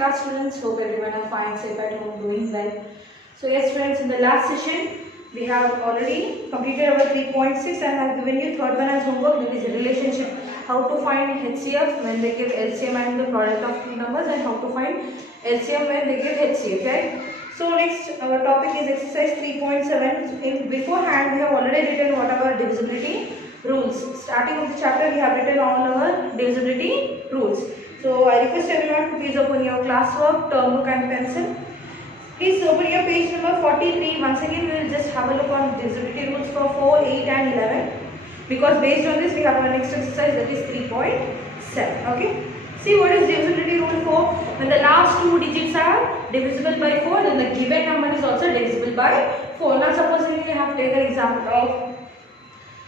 class students. Hope everyone are fine, safe at home, doing well. So yes friends, in the last session we have already completed our 3.6 and I have given you third one as homework, that is a relationship. How to find HCF when they give LCM and the product of two numbers, and how to find LCM when they give HCF, right? So next our topic is exercise 3.7. Beforehand we have already written what are our divisibility rules. Starting of the chapter we have written all our divisibility rules. So I request everyone to please open your classwork, term book and pencil. Please open your page number 43. Once again we will just have a look on divisibility rules for 4, 8 and 11. Because based on this we have our next exercise, that is 3.7. Okay. See what is divisibility rule for. When the last two digits are divisible by 4, then the given number is also divisible by 4. Now supposing we have taken example of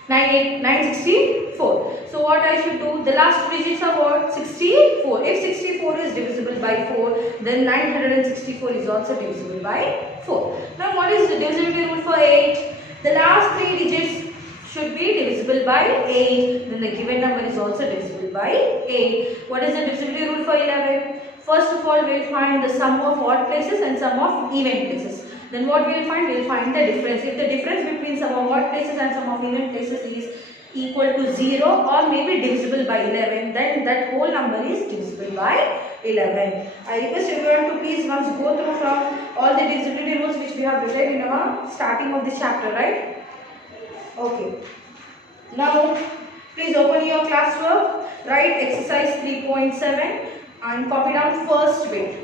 964. So what I should do? The last two digits are what? 64. If 64 is divisible by 4, then 964 is also divisible by 4. Now what is the divisibility rule for 8? The last three digits should be divisible by 8. Then the given number is also divisible by 8. What is the divisibility rule for 11? First of all, we will find the sum of odd places and sum of even places. Then what we will find? We will find the difference. If the difference between sum of odd places and sum of even places is equal to 0 or maybe divisible by 11, then that whole number is divisible by 11. I request everyone to please once go through from all the divisibility rules which we have written in our starting of this chapter, right? Okay. Now, please open your classwork, write exercise 3.7 and copy down first bit.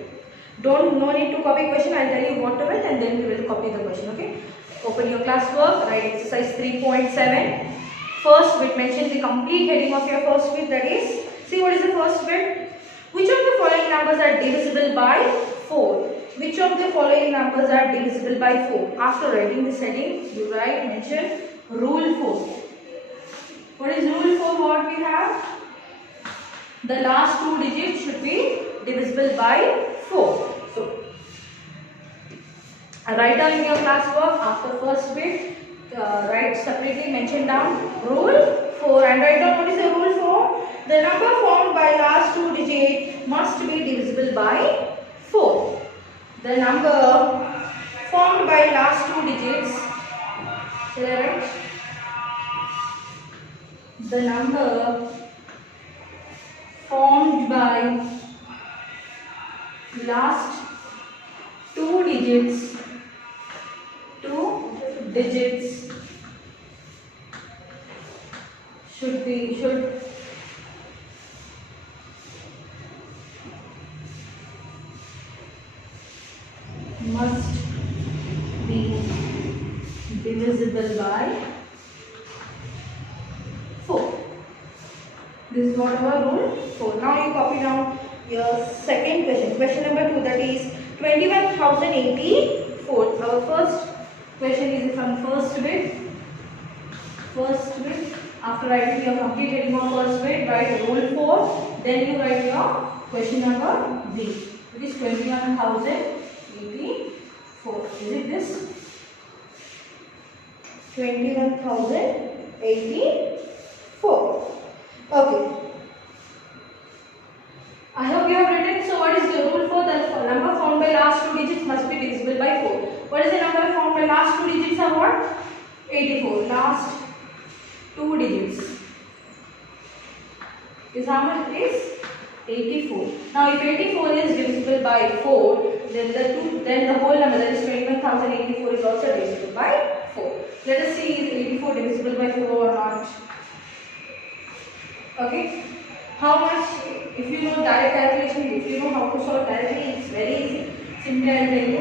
No need to copy question, I will tell you what to write and then we will copy the question, okay? Open your classwork, write exercise 3.7. First bit, mention the complete heading of your first bit, that is, see what is the first bit? Which of the following numbers are divisible by 4? Which of the following numbers are divisible by 4? After writing this heading, you write, mention rule 4. What is rule 4? What we have? The last two digits should be divisible by 4. So, write down in your classwork after first bit, write separately, mention down rule 4 and write down what is the rule 4. The number formed by last two digits must be divisible by 4. The number formed by last two digits, right? The number formed by last two digits should must be divisible by 4. This is what our rule 4. Now you copy down your second question. Question number 2, that is 21,084. Our first question is from first bit. First bit. After writing your complete heading of first bit, write rule 4. Then you write your question number B. It is 21,084. Is it this? 21,084. Okay. I hope you have written. So what is the rule for? The number formed by last two digits must be divisible by 4. What is the number formed by last two digits are what? 84. Last two digits is how much? It is 84. Now if 84 is divisible by 4, then the whole number, that is 21,084, is also divisible by 4. Let us see, is 84 divisible by 4 or not? Okay. How much? If you know direct calculation, if you know how to solve directly, it's very easy. Simply I will tell you.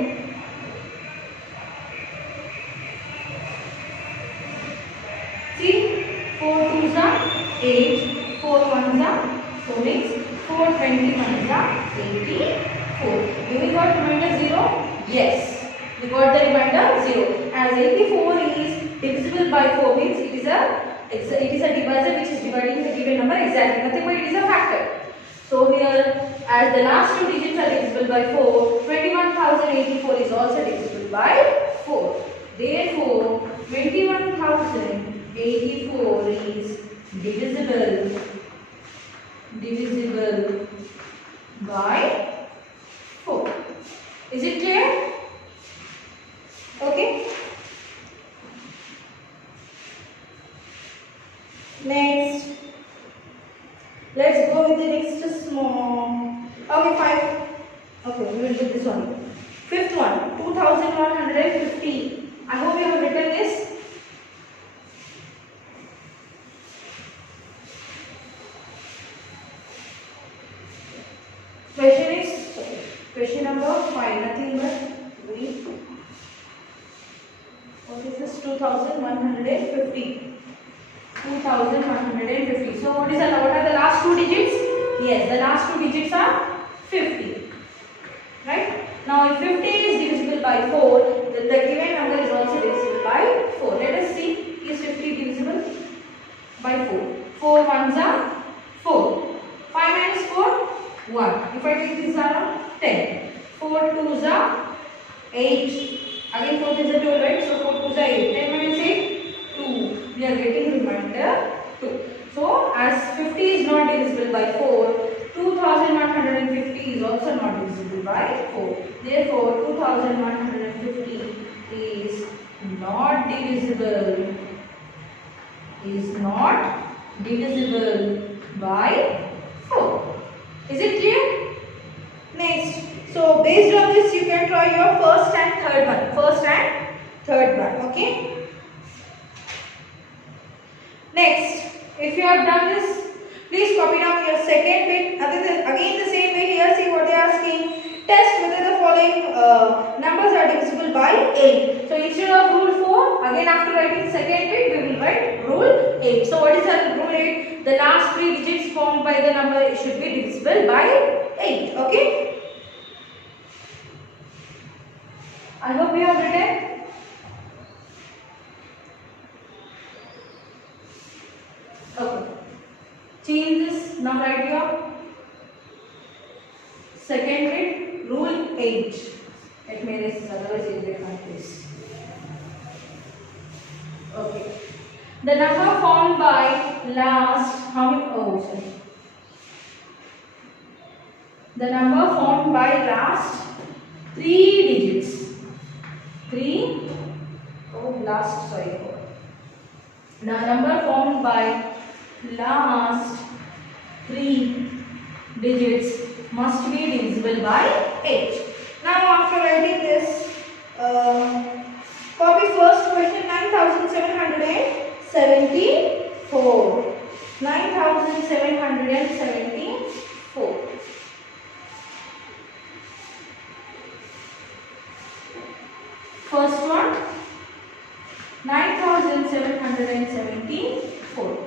See, 4 2s are 8, 4 1s are 4 means 4 21s are 84. Do we got remainder 0? Yes, we got the remainder 0. As 84 is divisible by 4 means it is a divisor which is dividing the given number exactly. Nothing but it is a factor. So here, as the last two digits are divisible by 4, 21,084 is also divisible by 4. Therefore, 21,084 is divisible by Is it clear? Okay. Next, let's go with the next small. Okay, 5. Okay, we will do this one. Fifth one, 2150. I hope you have written this. Question number 5, nothing but read. What is this? 2150. 2150. So what are the last two digits? Yes, the last two digits are 50. Right? Now if 50 is divisible by 4, then the given number is also divisible by 4. Let us see, is 50 divisible by 4? 4 ones are 4. 5 minus 4, 1. If I take this around, 10. 4 twos are 8. Again 4 is a 12, right? So 4 twos are 8. 10 minus 8, 2. We are getting remainder 2. So as 50 is not divisible by 4, 2150 is also not divisible by 4. Therefore 2150 is not divisible. By 4. Is it clear? Next. So based on this you can try your first and third one. Okay. Next, if you have done this, please copy down your second bit. Again the same way here, see what they are asking. Test whether the following numbers are divisible by 8. So instead of rule 4, again after writing second bit, we will write rule 8. So what is the rule 8? The last 3 digits formed by the number should be divisible by 8. Okay. I hope you have written. Okay. Change this. Now write your second bit, rule 8. Let me erase this, otherwise it will get confused. Okay. The number formed by last, the number formed by last 3 digits. The number formed by last 3 digits must be divisible by 8. Now after writing this, copy first question 9774. 9774. First one 9774.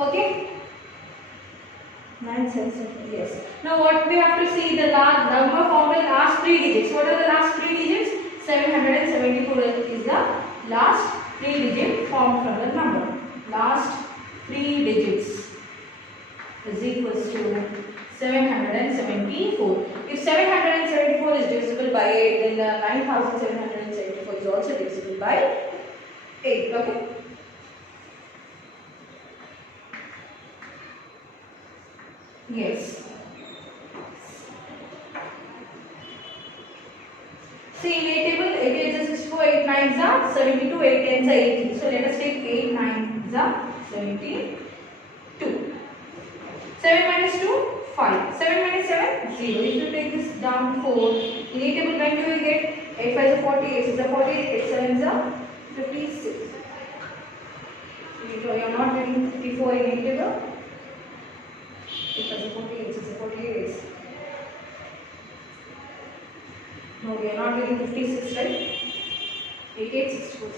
Okay. 977. Yes. Now what we have to see, the number formed by last 3 digits. What are the last 3 digits? 774 is the last 3 digit formed from the number. Last 3 digits is equals to 774. If 774 is divisible by 8, then the 9774 is also divisible by 8. Okay. Yes. See, in 8 table, 8 8s are 64, 8 9s are 72, 8 10s are 80. So let us take 8 9s are 72. 7 minus 2, 5. 7 minus 7, 0. If you take this down 4, in 8 table, when do you get? 8 5 is 40, 8 6 is 48, 8 7 is 56. So you are not getting 54 in 8 table. 8 5 is 48, 6 is 48. No, we are not getting 56, right? 8 8 64.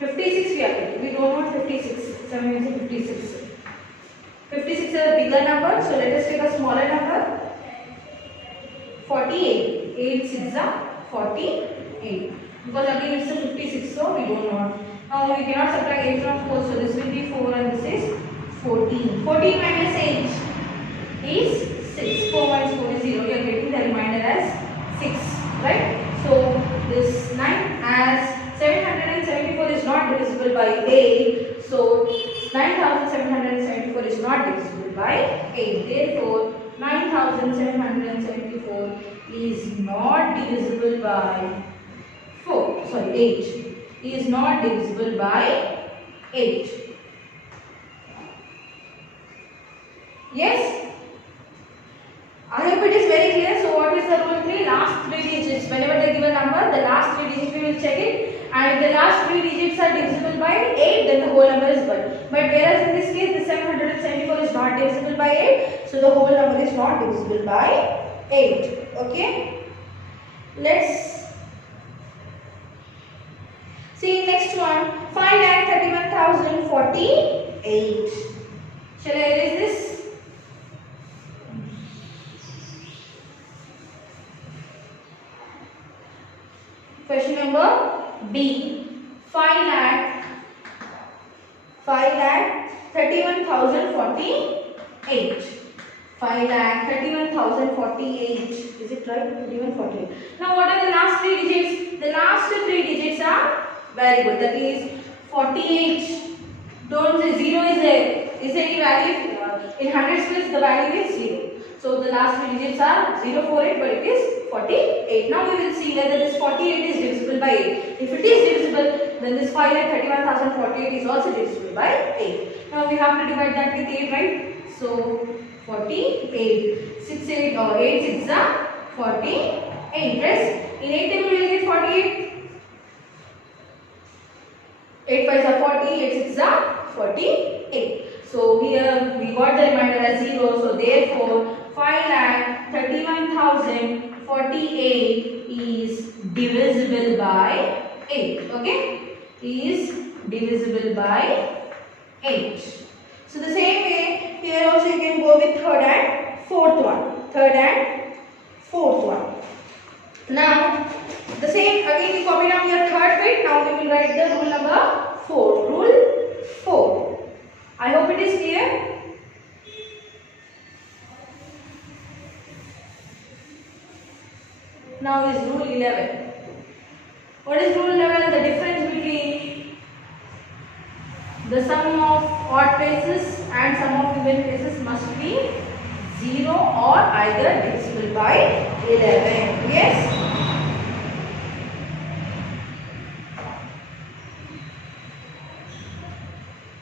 56 we are getting. We don't want 56. 7 is 56. 56 is a bigger number, so let us take a smaller number. 48. 8 6 are 48. Because again it's a 56, so we don't want. Now we cannot subtract 8 from 4, so this will be 4 and this is 14. 14 minus 8 is 6. 4 minus 4 is 0. We are getting the remainder as 6, right? So this 9 as 774 is not divisible by 8. So 9774 is not divisible by 8. Therefore, 9774 is not divisible by 4. Sorry, 8. Is not divisible by 8. Yes? I hope it is very clear. So what is the rule 3? Last 3 digits. Whenever they give a number, the last 3 digits we will check it. And if the last 3 digits are divisible by 8, then the whole number is 1. But whereas in this case, the 774 is not divisible by 8. So the whole number is not divisible by 8. Okay? Let's see next one. 5,31,048. Shall I erase this? Question number B. 5,31,048. 5,31,048. Is it right? 31,48. Now what are the last 3 digits? The last 3 digits are very good. That is 48. Don't say 0 is there. Is there any value? In hundreds place the value is 0. So the last 3 digits are 048, but it is 48. Now we will see whether this 48 is divisible by 8. If it is divisible, then this 5,31,048 is also divisible by 8. Now we have to divide that with 8, right? So 48. 6 8 or 8 6 are 48. Yes. In 8 table we will get 48. 8 5 are 40. 8 6 are 48. So here we got the remainder as 0. So therefore 5,31,048 is divisible by 8. Okay? Is divisible by 8. So the same way here also you can go with third and fourth one. Third and fourth one. Now the same again we copy down your third bit. Now we will write the rule number 4. Rule 4. I hope it is clear. Now is rule 11. What is rule 11? The difference between the sum of odd places and sum of even places must be 0 or either divisible by 11. Yes?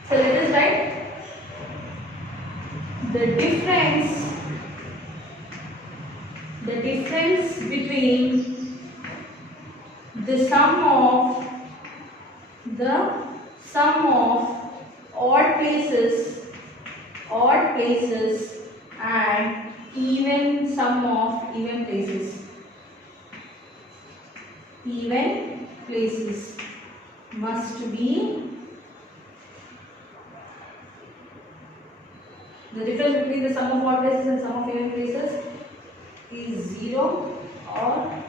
So let us write the difference between the sum of odd places and even sum of even places must be the difference between the sum of odd places and sum of even places is 0 or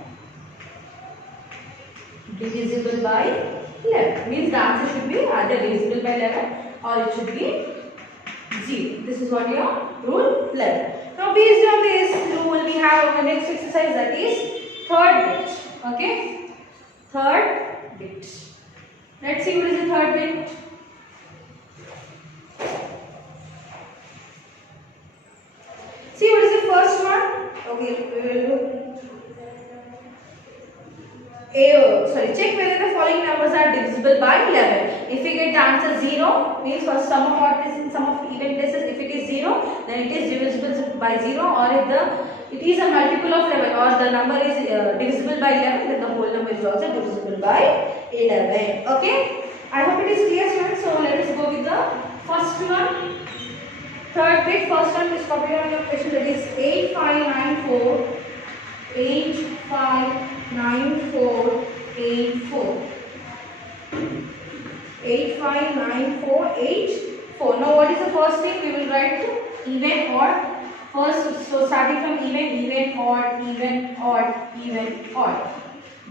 divisible by 11. Means the answer should be either divisible by 11 or it should be 0. This is what your rule 11. Now based on this rule we have the next exercise, that is third bit. Okay? Third bit. Let's see what is the third bit. See what is the first one? Okay, we will do. Check whether the following numbers are divisible by 11. If we get the answer 0, means for sum of odd places and sum of even places, if it is 0, then it is divisible by 0, or if it is a multiple of 11 or the number is divisible by 11, then the whole number is also divisible by 11. Okay? I hope it is clear, students. So let us go with the first one. Third bit, first one is copied on your question, that is 8594. 859484. 859484. Now what is the first thing? We will write even odd. First, so starting from even odd, even odd, even odd.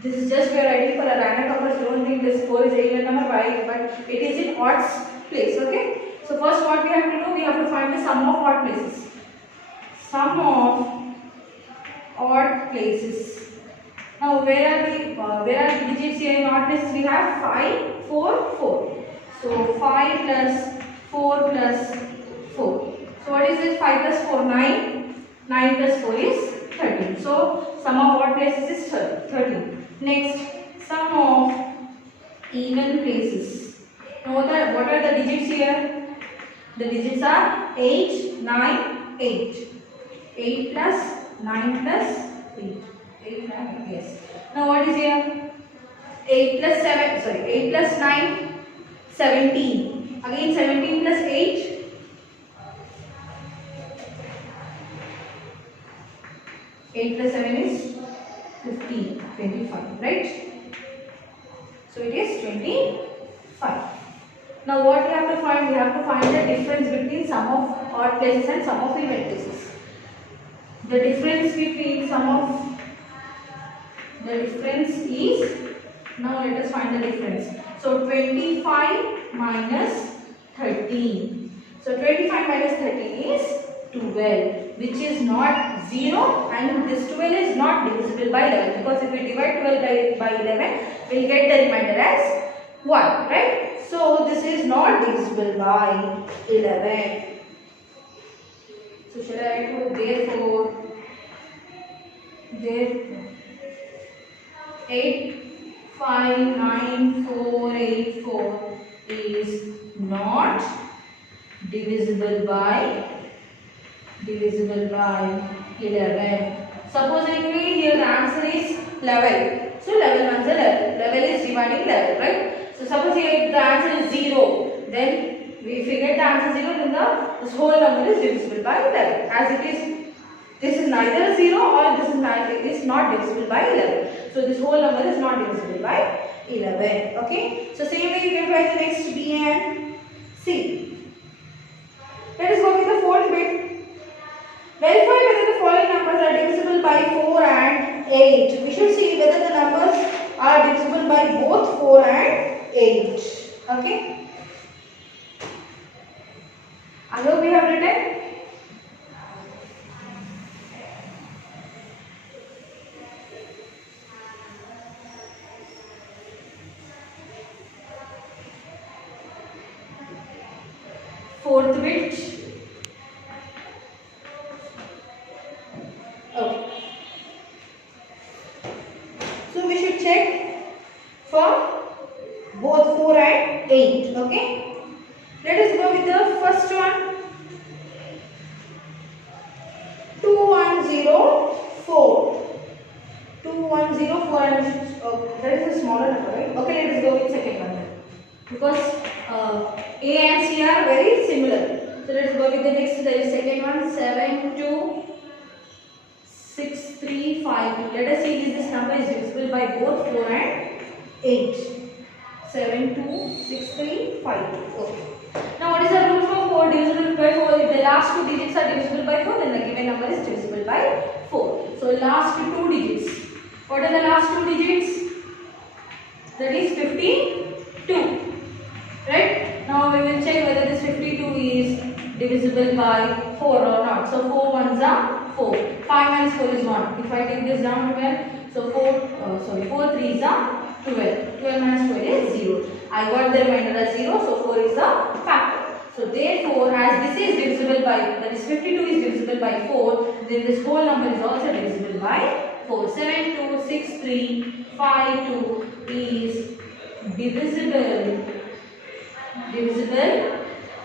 This is just we are writing for a random number. So don't think this 4 is an even number, but it is in odds place. Okay. So first what we have to do? We have to find the sum of odd places. Sum of odd places. Now where are the digits here in odd places? We have 5, 4, 4. So 5 plus 4 plus 4. So what is this? 5 plus 4, 9. 9 plus 4 is 13. So sum of odd places is 13. Next, sum of even places. Now what are the digits here? The digits are 8, 9, 8. 8 plus 9 plus 8. 8, 9, 8, yes. Now what is here? 8 plus 7, sorry, 8 plus 9, 17. Again 17 plus 8. 8 plus 7 is 15, 25, right? So it is 25. Now what we have to find? We have to find the difference between sum of odd places and sum of even places. The difference between the difference is, now let us find the difference. So 25 minus 13. So 25 minus 13 is 12, which is not 0, and this 12 is not divisible by 11, because if we divide 12 by 11, we will get the remainder as 1, right? So this is not divisible by 11. So shall I write therefore 8, 5, 9, 4, 8, 4 is not divisible by 11. Supposingly here the answer is 11. So 11 ones are 11. 11 is dividing 11, right? So suppose here the answer is 0. Then we figure the answer 0, then this whole number is divisible by 11. As it is, this is neither 0 or this is not divisible by 11. So this whole number is not divisible by 11. Okay. So same way you can try the next B and C. Let us go with the fourth bit. Verify whether the following numbers are divisible by 4 and 8. We should see whether the numbers are divisible by both 4 and 8. Okay. I hope we have written. Fourth bit. Okay. So we should check for both 4 and 8. Okay. Let us go with the first one. 2104. 2104, and that is a smaller number, right? Okay, let us go with second one then. Because A and C are very similar. So let us go with the next, the second one. 72635. Let us see if this number is divisible by both 4 and 8. 72635. Okay. Now what is the rule for 4 divisible by 4? If the last two digits are divisible by 4, then the given number is divisible by 4. So last two digits. What are the last two digits? That is 52. Right? Now we will check whether this 52 is divisible by 4 or not. So 4 ones are 4. 5 minus 4 is 1. If I take this down to 12, so 4 threes are 12. 12 minus 12 is 0. I got the remainder as 0, so 4 is the factor. So therefore, as this is divisible by, that is 52 is divisible by 4, then this whole number is also divisible by 4. 72635 is divisible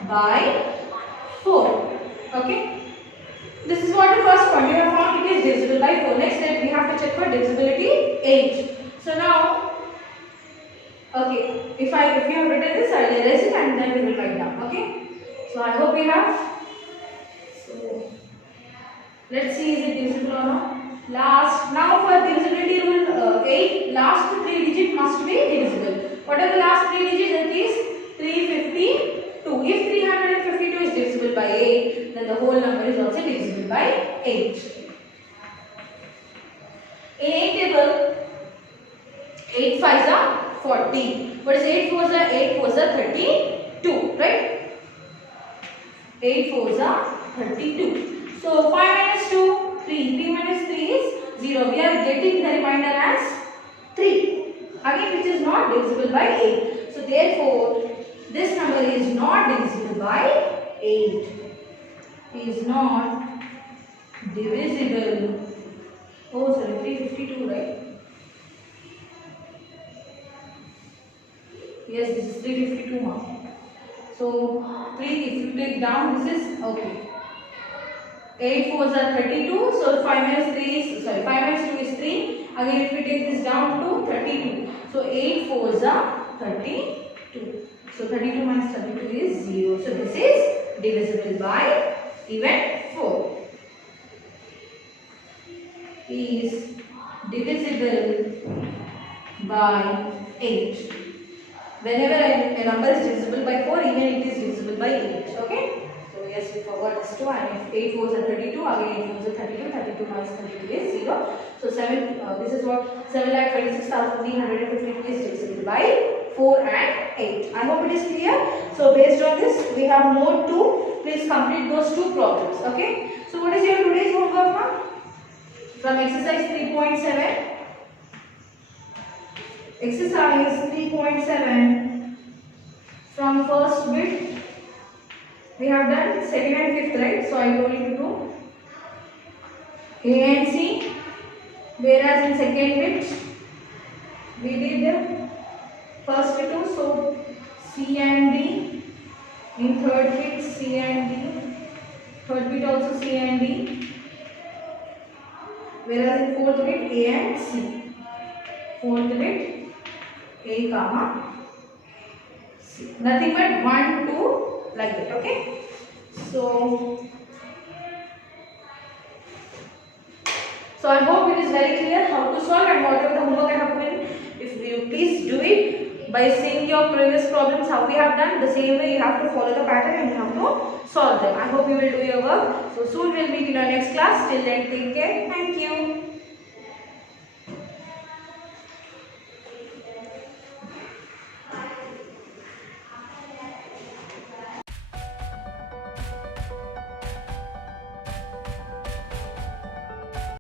by 4. Okay. This is what the first point. You have found it is divisible by 4. Next step, we have to check for divisibility 8. So now, okay, if you have written this, I will erase it and then we will write down. Okay. So I hope you have. So let's see, is it divisible or not. Now for divisibility rule 8, last 3 digits must be divisible. What are the last 3 digits? That is 352. If 352 is divisible by 8, then the whole number is also divisible by 8. In 8 table, 8 5s are 40. What is 8 4s are? 8 4s are 32, right? 8 4s are 32. So 5 minus 2, 3. 3 minus 3 is 0. We are getting the remainder as 3. Again, which is not divisible by 8. So therefore, this number is not divisible by 8. is not divisible. Oh, sorry, 352, right? Yes, this is 352 mark. So, 3, if you take down, this is, okay. 8 4s are 32, so 5 minus 3 is, sorry, 5 minus 2 is 3. Again, if we take this down to 32, so 8 4s are 32. So 32 minus 32 is 0. So this is divisible by even 4. Is divisible by 8. Whenever a number is divisible by 4, even it is divisible by 8. Okay? So yes, we forgot this 2, and if 8 4s are 32, again 8 4s are 32, 32 minus 32 is 0. So this is what 7,26,352 is divisible by 4 and 8. I hope it is clear. So based on this, we have more to, please complete those 2 problems. Okay? So what is your today's homework now? From exercise 3.7. Exercise 3.7, from first bit we have done second and fifth, right? So I told you to do A and C, whereas in second bit we did the first 2, so C and D. In third bit C and D, third bit also C and D, whereas in fourth bit A and C. Fourth bit A comma C. Nothing but 1, 2 like that. Okay. So I hope it is very clear how to solve, and whatever the homework I have given, if you please do it by seeing your previous problems how we have done. The same way you have to follow the pattern and you have to solve them. I hope you will do your work. So soon we'll meet in our next class. Till then, take care. Thank you.